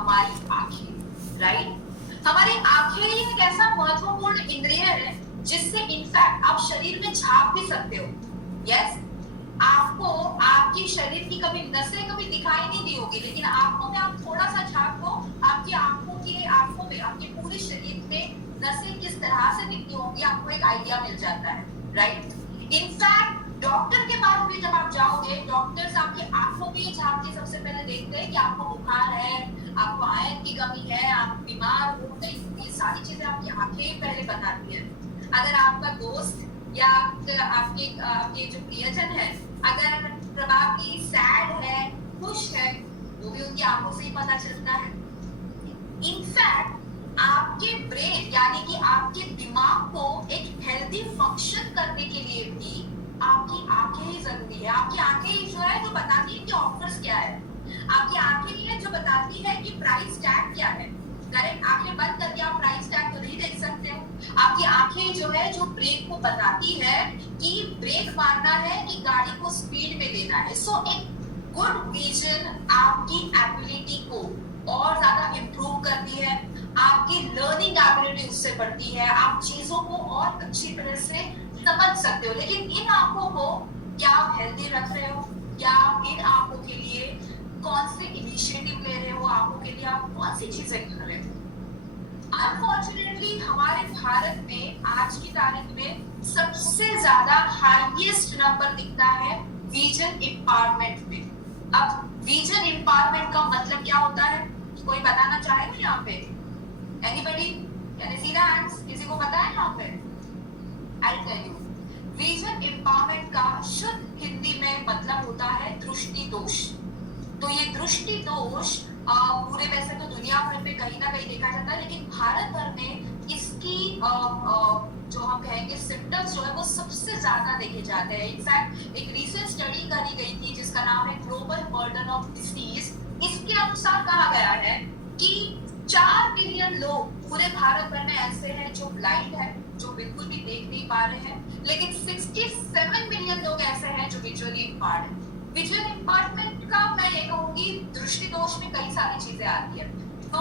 हमारी आंखें, राइट। हमारी आंखें एक ऐसा महत्वपूर्ण इंद्रिय है जिससे इनफैक्ट आप शरीर में झांक भी सकते हो। यस, आपको आपकी शरीर की कभी नसें कभी दिखाई नहीं दी होगी, लेकिन आंखों में आप थोड़ा सा झांको, आपकी आंखों में आपके पूरे शरीर में नसें किस तरह से दिखती होंगी आपको एक आइडिया मिल जाता है, राइट। इनफैक्ट डॉक्टर के पास भी जब आप जाओगे, डॉक्टर्स आपकी आंखों में झांक के सबसे पहले देखते हैं कि आपको बुखार है, आपको आयरन की कमी है, आप बीमार हो नहीं, ये सारी चीजें आपकी आंखें पहले बताती है। अगर आपका दोस्त या आपके जो प्रियजन है अगर प्रभावी सैड है, खुश है, वो भी उनकी आंखों से ही पता चलता है। इनफैक्ट आपके ब्रेन यानी कि आपके दिमाग को एक हेल्दी फंक्शन करने के लिए भी आपकी आंखें ही जरूरी है। आपकी आंखें ही जो है जो बताती है कि ऑफर्स क्या है, आपकी आंखें ही है जो बताती है कि प्राइस टैग क्या है, करेक्ट। आंखें बंद करके आप प्राइस टैग तो नहीं देख सकते हो। आपकी आंखें जो है जो ब्रेन को बताती है कि ब्रेक मारना है कि गाड़ी को स्पीड में लेना है। सो एक गुड विजन आपकी एबिलिटी को और ज्यादा इंप्रूव करती है, आपकी लर्निंग एबिलिटी उससे बढ़ती है, आप चीजों को और अच्छी तरह से समझ सकते हो। लेकिन इन आंखों को क्या आप हेल्दी रख रहे हो, क्या इन आंखों के लिए कौन से इनिशिएटिव ले रहे हो, आंखों के लिए आप कौन सी चीजें कर रहे हो। अनफॉर्चुनेटली हमारे भारत में आज की तारीख में सबसे ज्यादा हाईएस्ट नंबर दिखता है विजन एम्पावरमेंट में। अब विजन एम्पावरमेंट का मतलब क्या होता है, कोई बताना चाहेगा यहाँ पे? Anybody can see the hands? किसी को पता है यहाँ पे? I tell you, vision empowerment का शुद्ध हिंदी में मतलब होता है दृष्टि दोष। तो ये दृष्टि दोष पूरे वैसे तो दुनिया भर में कहीं ना कहीं देखा जाता है, लेकिन भारत भर में इसकी जो हम कहेंगे सिम्टम्स जो है वो सबसे ज्यादा देखे जाते हैं। इनफैक्ट एक रिसेंट स्टडी करी गई थी जिसका नाम है ग्लोबल बर्डन ऑफ डिसीज। इसके अनुसार कहा गया है कि 4 मिलियन लोग पूरे भारत भर में ऐसे हैं जो ब्लाइंड है, जो बिल्कुल भी देख नहीं पा रहे हैं, लेकिन 67 मिलियन लोग ऐसे हैं जो विजुअली इम्पायर्ड है। विजुअल इम्पायरमेंट का मैं ये कहूंगी दृष्टि दोष में कई सारी चीजें आती है। तो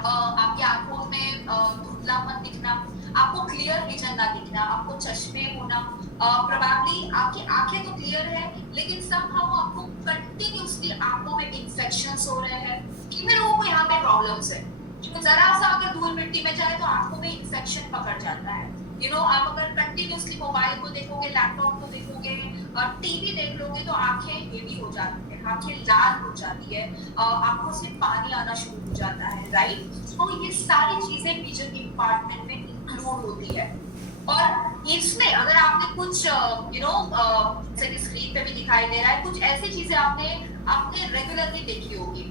आपकी आंखों में धुंधलापन दिखना, आपको क्लियर विजन ना दिखना, आपको चश्मे होना, प्रोबेबली आपकी आंखें तो क्लियर है लेकिन समहाउ आपको कंटिन्यूअसली आंखों में इंफेक्शंस हो रहे हैं। कितने लोगों को यहाँ पे प्रॉब्लम्स है, जरा सा अगर धूल मिट्टी में जाए तो आंखों में इंफेक्शन पकड़ जाता है। आप अगर कंटिन्यूअसली मोबाइल को देखोगे, लैपटॉप को देखोगे और टीवी देख लोगे तो आंखें हेवी हो जाती है, आंखें लाल हो जाती है, आंखों से पानी आना शुरू हो जाता है, राइट। तो ये सारी चीजें विजन इम्पायरमेंट में इंक्लूड होती है। और इसमें अगर आपने कुछ जैसे स्क्रीन पे भी दिखाई दे रहा है, कुछ ऐसी चीजें आपने रेगुलरली देखी होगी,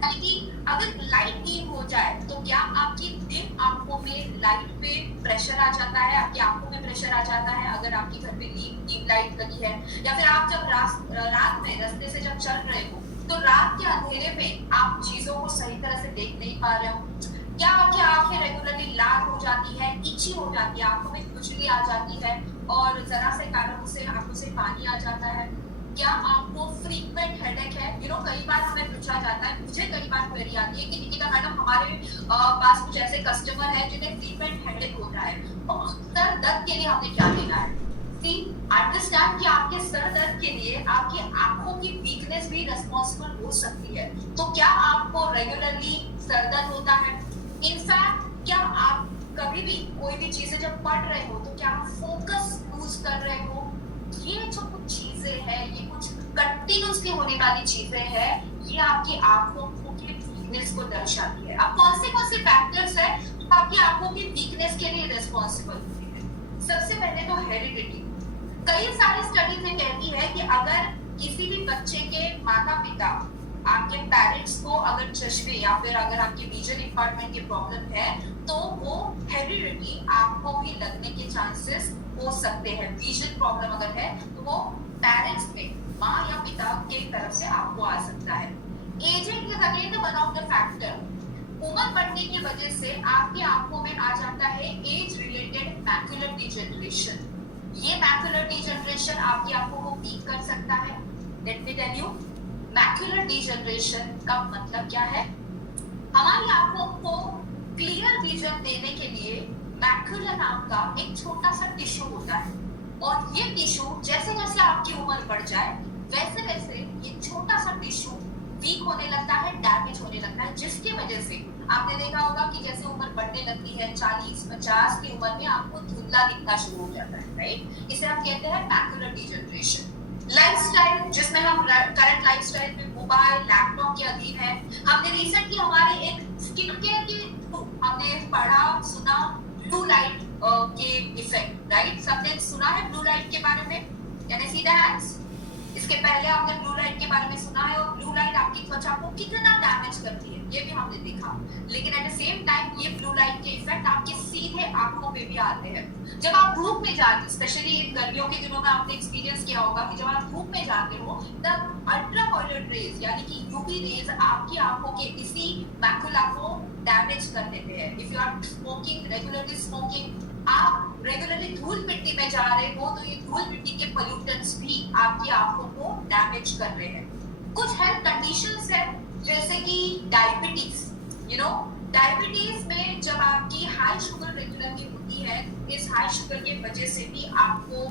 यानी कि अगर लाइट डीम हो जाए तो क्या आपकी डिम आंखों में लाइट पे प्रेशर आ जाता है, आपकी आंखों में प्रेशर आ जाता है अगर आपकी घर में डीम लाइट लगी है, या फिर आप जब रात में रास्ते से जब चल रहे हो तो रात के अंधेरे में आप चीजों को सही तरह से देख नहीं पा रहे हो, क्या आपकी आंखें रेगुलरली लाल हो जाती है, इची हो जाती है, आंखों में खुजली आ जाती है और जरा से कारणों से आंखों से पानी आ जाता है, क्या आपको फ्रीक्वेंट हेडेक है? कई बार हमें पूछा जाता है, मुझे कई बार क्वेरी आती है कि निकिता मैडम हमारे पास कुछ ऐसे कस्टमर हैं जिन्हें फ्रीक्वेंट हेडेक होता है और सर दर्द के लिए हमें क्या देना है। सी अंडरस्टैंड कि आपके सर दर्द के लिए आपकी आंखों की वीकनेस भी रिस्पॉन्सिबल हो सकती है। तो क्या आपको रेगुलरली सर दर्द होता है? इनफैक्ट क्या आप कभी भी कोई भी चीजें जब पढ़ रहे हो तो क्या आप फोकस लूज कर रहे हो? ये जो कुछ चीजें हैं, ये कुछ कंटिन्यूअसली होने वाली चीजें हैं, ये आपकी आंखों की वीकनेस को दर्शाती है। अब कौन से फैक्टर्स है जो आपकी आंखों की वीकनेस के लिए रिस्पॉन्सिबल होते हैं? सबसे पहले तो हेरिडिटी। कई सारी स्टडीज ये कहती है कि अगर किसी भी बच्चे के माता पिता आपके पेरेंट्स को अगर चश्मे या फिर अगर आपके विजन इम्पायरमेंट की प्रॉब्लम है तो वो हेरिडिटी आपको भी लगने के चांसेस हो सकते हैं। विजन प्रॉब्लम अगर है तो वो पेरेंट्स में, माँ या पिता की तरफ से आपको आ सकता है। Ageing is again one of the factor. उम्र बढ़ने की वजह से आपकी आंखों में आ जाता है एज रिलेटेड मैक्युलर डिजेनरेशन। ये मैक्युलर डिजेनरेशन आपकी आंखों को वीक कर सकता है। Let me tell you, macular degeneration का मतलब क्या है? विजन देने के लिए मैक्यूला नाम का एक छोटा सा टिश्यू होता है, और ये टिश्यू जैसे जैसे आपकी उम्र बढ़ जाए वैसे वैसे ये छोटा सा टिश्यू वीक होने लगता है, डैमेज होने लगता है, जिसकी वजह से आपने देखा होगा कि जैसे उम्र बढ़ने लगती है 40-50 की उम्र में आपको धुंधला दिखना शुरू हो जाता है, राइट। इसे हम कहते हैं मैक्यूलर डिजनरेशन। लाइफस्टाइल, जिसमें हम करंट लाइफस्टाइल में मोबाइल लैपटॉप के अधीन है। हमने रिसेंटली हमारे एक स्किन केयर के हमने पढ़ा सुना ब्लू लाइट के इफेक्ट, राइट। सबने सुना है ब्लू लाइट के बारे में? Can I C the hands? इसके पहले आपने ब्लू लाइट के बारे में सुना है, और ब्लू लाइट आपकी त्वचा को कितना डैमेज करती है ये भी हमने देखा। लेकिन एट द सेम टाइम ये ब्लू लाइट के इफेक्ट आपके सीधे आंखों पे भी आते हैं। जब आप धूप में जाते, स्पेशली गर्मियों के दिनों में आपने एक्सपीरियंस किया होगा कि जब आप धूप में जाते हो तब अल्ट्रावायलेट रेज यानी कि यूवी रेज आपकी आंखों के इसी मैकुला को डैमेज कर देते हैं। If you are smoking, regularly smoking, आप रेगुलरली धूल मिट्टी में जा रहे हो तो ये धूल मिट्टी के पोल्यूटेंट्स भी आपकी आंखों को डैमेज कर रहे हैं। कुछ हेल्थ कंडीशंस है जैसे कि डायबिटीज, यू नो, डायबिटीज में जब आपकी हाई शुगर रेगुलरली होती है, इस हाई शुगर के वजह से भी आपको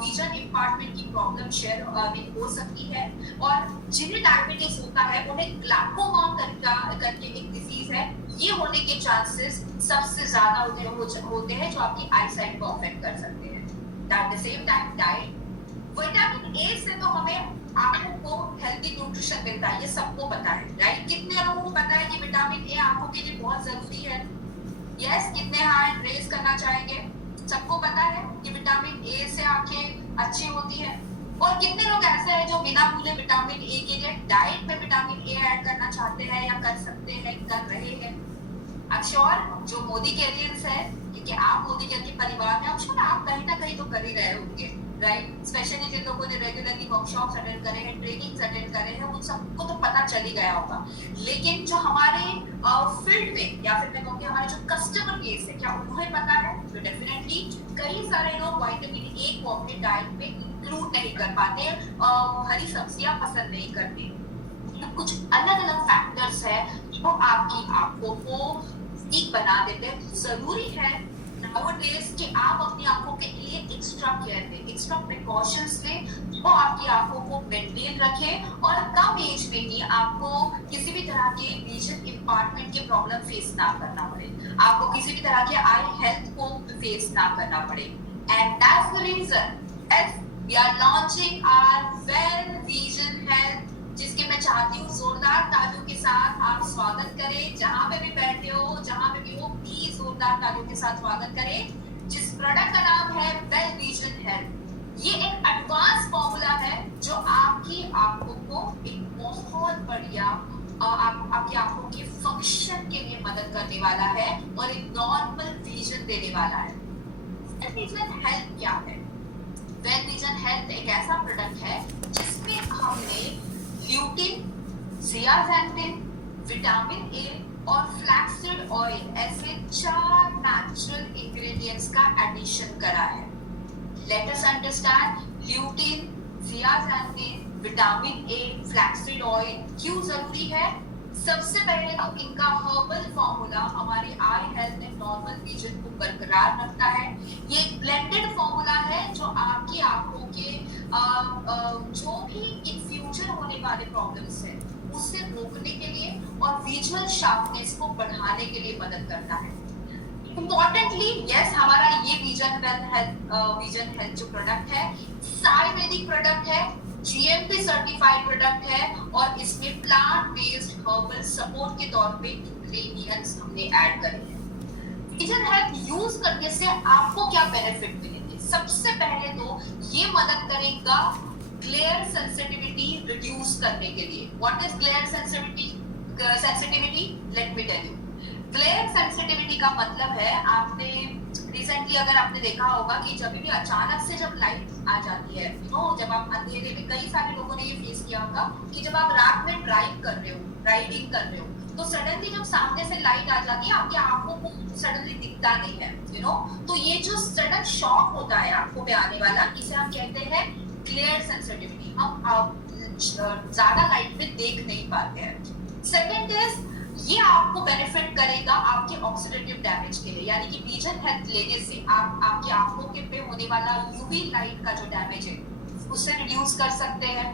विजन इंपार्टमेंट की प्रॉब्लम शेयर हो सकती है। और जिन्हें डायबिटीज होता है उन्हें ग्लाकोमा करके एक डिजीज है, ये होने के चांसेस सबसे ज्यादा होते हैं जो आपकी आई साइट को अफेक्ट कर सकते हैं। At the same time diet, vitamin A से तो हमें आंखों को हेल्दी न्यूट्रिशन मिलता है, ये सबको पता है, राइट। कितने लोगों को पता है कि विटामिन ए आंखों के लिए बहुत जरूरी है? यस, कितने हाथ रेज करना चाहेंगे? सबको पता है कि विटामिन ए से आंखें अच्छी होती है। और कितने लोग ऐसे हैं जो बिना भूले विटामिन ए के लिए डाइट में विटामिन ए ऐड करना चाहते हैं या कर सकते हैं, कर रहे हैं? आई एम श्योर जो मोदी कैरियर्स है, क्योंकि आप मोदी केयर के परिवार में, आई एम श्योर आप कहीं ना कहीं तो कर ही रहे होंगे, राइट। स्पेशली जिन लोगों ने रेगुलरली वर्कशॉप्स अटेंड करे हैं, ट्रेनिंग्स अटेंड करे हैं, उन सबको तो पता चल ही गया होगा। लेकिन जो हमारे फील्ड में या फिर मैं कहूँगी हमारे जो कस्टमर बेस है, क्या उन्हें पता है? तो डेफिनेटली कई सारे लोग विटामिन ए को अपने डाइट में इंक्लूड नहीं कर पाते, हरी सब्जियां पसंद नहीं करते। कुछ अलग अलग फैक्टर्स है जो आपकी आंखों को वीक बना देते हैं। जरूरी है नाउअडेज कि आप अपनी आंखों के लिए एक्स्ट्रा केयर लें, एक्स्ट्रा प्रिकॉशंस लें, वो आपकी आंखों को मेंटेन रखें और कम एज में ही आपको किसी भी तरह के विजन इंपार्टमेंट के प्रॉब्लम फेस ना करना पड़े, आपको किसी भी तरह के आई हेल्थ को फेस ना करना पड़े। And that's the reason we are launching our well vision health, जिसके मैं चाहती हूँ जोरदार तालियों के साथ आप स्वागत करें। जहां पे भी बैठे हो, जहां पे भी हो, प्लीज जोरदार तालियों के साथ स्वागत करें। जिस प्रोडक्ट का नाम है वेल विजन हेल्थ। ये एक एडवांस फॉर्मूला है जो आपकी आंखों को एक बहुत बढ़िया आपकी आंखों के फंक्शन के लिए मदद करने वाला है और एक नॉर्मल विजन देने वाला है। वेल विजन हेल्थ क्या है? वेल विजन हेल्थ एक ऐसा प्रोडक्ट है जिसमें हमने ल्यूटिन, ज़ियाज़ैंथिन, विटामिन ए और फ्लैक्ससीड ऑयल ऐसे 4 नेचुरल इंग्रेडिएंट्स का एडिशन करा है। Let us understand lutein, zeaxanthin, vitamin A, flaxseed oil क्यों जरूरी है। सबसे पहले तो इनका हर्बल फॉर्मूला हमारी आई हेल्थ एंड नॉर्मल विजन को बरकरार रखता है। ये एक ब्लेंडेड फॉर्मूला है जो आपकी आंखों के जो भी इन फ्यूचर होने वाले प्रॉब्लम्स हैं उससे रोकने के लिए और विजुअल शार्पनेस को बढ़ाने के लिए मदद करता है। इम्पोर्टेंटली यस, हमारा ये विजन हेल्थ जो प्रोडक्ट है आयुर्वेदिक प्रोडक्ट है, जीएमपी सर्टिफाइड प्रोडक्ट है और इसमें प्लांट बेस्ड हर्बल सपोर्ट के तौर पे इंग्रेडिएंट्स हमने ऐड करे हैं। विजन हेल्थ यूज करने से आपको क्या बेनिफिट मिलेंगे? सबसे पहले तो ये मदद करेगा ग्लेयर सेंसिटिविटी रिड्यूस करने के लिए। What is glare sensitivity? Let me tell you. Glare sensitivity का मतलब है, आपने रिसेंटली अगर आपने देखा होगा कि जब भी अचानक से जब लाइट आ जाती है, यू नो, जब आप अंधेरे में, कई सारे लोगों ने ये फेस किया होगा कि जब आप रात में राइडिंग कर रहे हो तो सडनली जब सामने से लाइट आ जाती है आपकी आंखों को सडनली दिखता नहीं है, यू नो, तो ये जो सडन शॉक होता है आंखों पे आने वाला, इसे हम कहते हैं ग्लेयर सेंसिटिविटी। हम ज्यादा लाइट में देख नहीं पाते हैं। सेकेंड इज ये आपको बेनिफिट करेगा आपके ऑक्सीडेटिव डैमेज के लिए, यानी कि विजन हेल्थ लेने से आप आपकी आंखों के पे होने वाला यूवी लाइट का जो डैमेज है उसे रिड्यूस कर सकते हैं,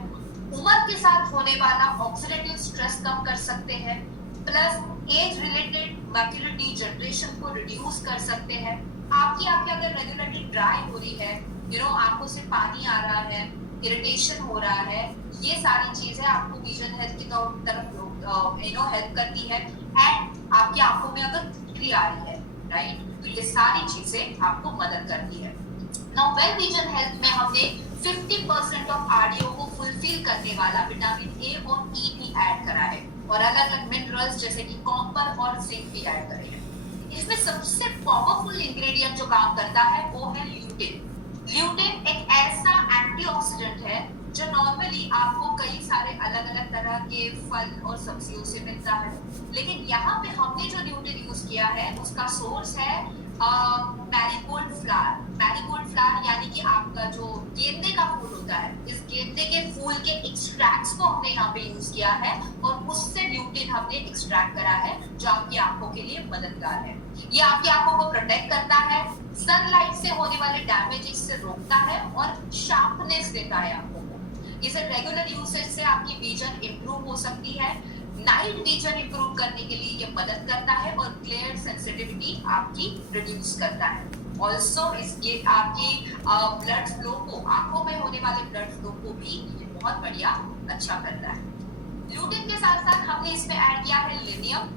उम्र के साथ होने वाला ऑक्सीडेटिव स्ट्रेस कम कर सकते हैं, plus as related macular degeneration को रिड्यूस कर सकते हैं। आपकी आंखें अगर रेगुलरली ड्राई हो रही है, आंखों से पानी आ रहा है, इरिटेशन हो रहा है, ये सारी चीजें आपको विजन हेल्थ की तरफ हेल्प करती है। एंड आपकी आंखों में अगर खुजली आ रही है, राइट, तो ये सारी चीजें आपको मदद करती है। नाउ वेल विजन हेल्थ में हमने 50% ऑफ आरडीओ को फुलफिल करने वाला विटामिन ए और ई भी ऐड करा है, और अलग अलग मिनरल्स जैसे कि कॉपर और जिंक भी ऐड करे हैं। इसमें सबसे पावरफुल इंग्रेडिएंट जो काम करता है वो है ल्यूटेन। ल्यूटेन एक ऐसा एंटीऑक्सीडेंट है जो नॉर्मली आपको कई सारे अलग अलग तरह के फल और सब्जियों से मिलता है, लेकिन यहाँ पे हमने जो ल्यूटेन यूज किया है उसका सोर्स है मैरीगोल्ड फ्लावर। मैरीगोल्ड फ्लावर यानी कि आपका जो गेंदे का फूल होता है, इस गेंदे के फूल के एक्सट्रैक्ट्स को हमने यहाँ पे यूज किया है और उससे ल्यूटेन हमने एक्सट्रैक्ट करा है जो आपकी आंखों के लिए मददगार है। ये आपकी आंखों को प्रोटेक्ट करता है, सनलाइट से होने वाले डैमेजेस से रोकता है और शार्पनेस देता है आंखों को। इसे रेगुलर यूसेज से आपकी विजन इंप्रूव हो सकती है, नाइट विजन इंप्रूव करने के लिए ये मदद करता है और ग्लेयर सेंसिटिविटी आपकी रिड्यूस करता है। ऑल्सो इसके आपकी ब्लड फ्लो को, आंखों में होने वाले ब्लड फ्लो को भी बहुत बढ़िया अच्छा करता है। ल्यूटेन के साथ साथ हमने इसमें ऐड किया है लिनियम।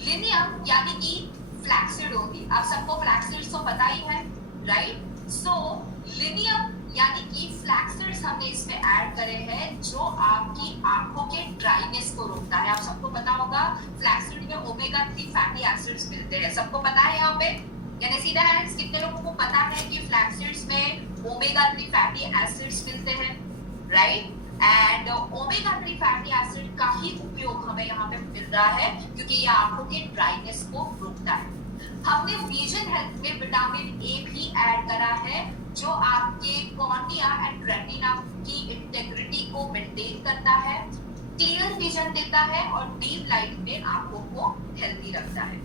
लिनियम यानी कि फ्लैक्सीड होगी, आप सबको फ्लैक्सीड्स तो पता ही है, राइट। सो लिनियम यानी कि फ्लैक्सीड्स हमने इसमें ऐड करे हैं जो आपकी आंखों के ड्राइनेस को रोकता है। आप सबको पता होगा फ्लैक्सीड में ओमेगा 3 फैटी एसिड्स मिलते हैं, सबको पता है। यहाँ पे can I C the hands? कितने लोगों को पता है कि फ्लैक्सीड्स में ओमेगा 3 फैटी एसिड्स मिलते हैं, right. And omega 3 fatty acid का ही उपयोग हमें यहाँ पे मिल रहा है क्योंकि ये आंखों के ड्राइनेस को रोकता है। हमने विजन हेल्थ में विटामिन ए भी ऐड करा है जो आपके कॉर्निया एंड रेटिना की इंटेग्रिटी को मेंटेन करता है, क्लियर विजन देता है और डीप लाइट में आंखों को हेल्दी रखता है।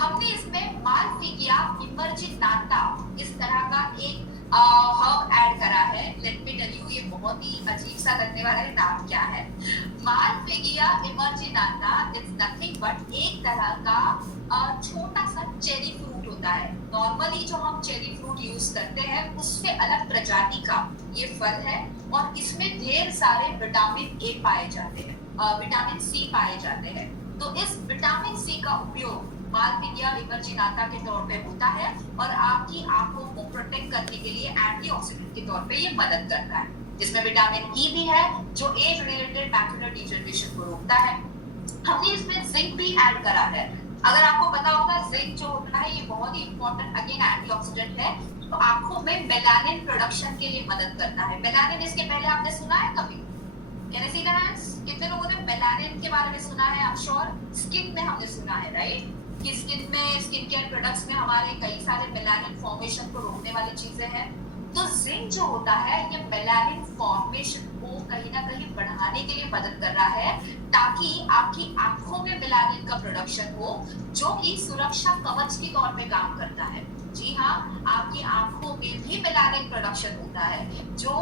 हमने इसमें मालफिगिया इमर्जिनाटा इस तरह का एक हर्ब ऐड करा है। लेट मी टेल यू, ये बहुत ही अजीब सा लगने वाला है, नाम क्या है? मालफिगिया इमर्जिनाटा इज नथिंग बट एक तरह का छोटा सा चेरी फ्रूट होता है। नॉर्मली जो हम चेरी फ्रूट यूज करते हैं उससे अलग प्रजाति का ये फल है और इसमें ढेर सारे विटामिन ए पाए जाते हैं, विटामिन सी पाए जाते हैं। तो इस विटामिन सी का उपयोग मालफिगिया इमर्जिनाटा के तौर पे होता है और आपकी आंखों को प्रोटेक्ट करने के लिए एंटीऑक्सीडेंट के तौर पे ये मदद करता है। इसमें विटामिन ई भी है जो एज रिलेटेड मैक्युलर डिजनरेशन को रोकता है। हमने इसमें जिंक भी ऐड करा है। अगर आपको पता होगा जिंक जो होता है ये बहुत ही इंपॉर्टेंट अगेन एंटीऑक्सीडेंट है, तो आंखों में मेलानिन प्रोडक्शन के लिए मदद करता है। मेलानिन इसके पहले आपने सुना है कभी? Can I C the hands? कितने लोगों ने मेलानिन के बारे में सुना है? आई एम श्योर स्किन में हमने सुना है, राइट, कि स्किन में, स्किन केयर प्रोडक्ट्स में हमारे कई सारे मेलानिन फॉर्मेशन को रोकने वाली चीजें हैं। तो जिंक जो होता है ये मेलानिन फॉर्मेशन को कहीं ना कहीं बढ़ाने के लिए मदद कर रहा है ताकि आपकी आंखों में मेलानिन का प्रोडक्शन हो जो कि सुरक्षा कवच के तौर पे काम करता है। जी हाँ, आपकी आंखों में भी मेलानिन प्रोडक्शन होता है जो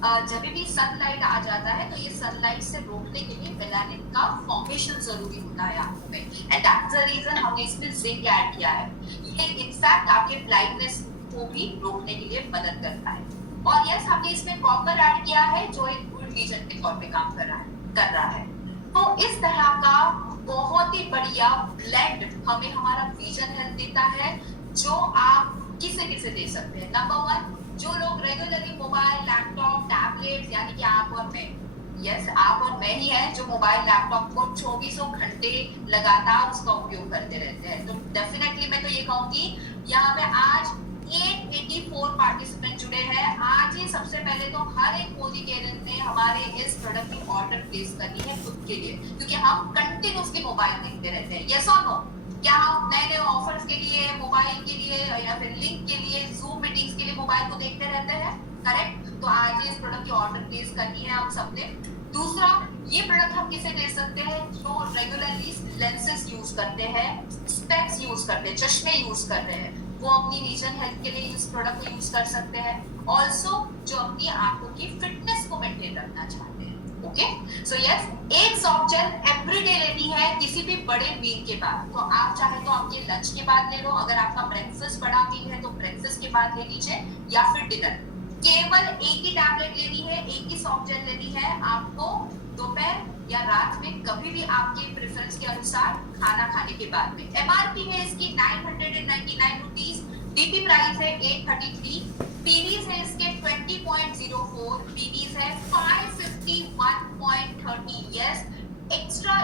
जब भी सनलाइट आ जाता है तो ये सनलाइट से रोकने के लिए मेलानिन का फॉर्मेशन जरूरी होता है आंखों में, एंड दैट्स द रीजन हमने इसमें जिंक ऐड किया है। ये इनफैक्ट आपके ब्लाइंडनेस को भी रोकने के लिए मदद करता है। और यस, हमने इसमें कॉपर ऐड किया है जो एक गुड विजन के तौर पे काम कर रहा है। तो इस तरह का बहुत ही बढ़िया ब्लेंड हमें हमारा विजन हेल्थ देता है जो आप किसे किसे दे सकते हैं। नंबर 1, जो लोग रेगुलरली मोबाइल, लैपटॉप, टैबलेट्स यानी कि आप और मैं, यस आप और मैं ही है जो मोबाइल, लैपटॉप को 24 घंटे लगातार उसका उपयोग करते रहते हैं। तो डेफिनेटली मैं तो ये कहूंगी यहाँ पे आज 884 पार्टिसिपेंट जुड़े हैं। आज ही सबसे पहले तो हर एक मोदी केरल ने हमारे इस प्रोडक्ट की ऑर्डर प्लेस करनी है खुद के लिए, क्योंकि हम कंटिन्यूसली मोबाइल देखते रहते हैं। यस और नो? क्या हम नए नए ऑफर्स के लिए, मोबाइल के लिए या फिर लिंक के लिए, जूम मीटिंग्स के लिए मोबाइल को देखते रहते हैं? करेक्ट। तो आज इस प्रोडक्ट की ऑर्डर प्लेस करनी है हम सबने। दूसरा, ये प्रोडक्ट हम किसे दे सकते हैं जो रेगुलरली लेंसेज यूज करते हैं, स्पेक्स यूज करते हैं, चश्मे यूज कर रहे हैं, वो अपनी विजन हेल्थ के लिए इस प्रोडक्ट को यूज कर सकते हैं। ऑल्सो जो अपनी आंखों की फिटनेस को मेंटेन रखना चाहते हैं। ओके, सो यस, एक सॉफ्ट जेल एवरीडे लेनी है किसी भी बड़े मील के बाद। तो आप चाहे तो आपके लंच के बाद ले लो, अगर आपका ब्रेकफास्ट बड़ा मील है तो ब्रेकफास्ट के बाद ले लीजिए, या फिर डिनर। केवल एक ही टैबलेट लेनी है, एक ही सॉफ्ट जेल लेनी है आपको, दोपहर या रात में, कभी भी आपके प्रेफरेंस के अनुसार खाना खाने के बाद में। एमआरपी है इसकी 999 रुपीज, डीपी प्राइस है 833, पीवीज है इसके 20.04, पीवीज है 551.30। Yes, extra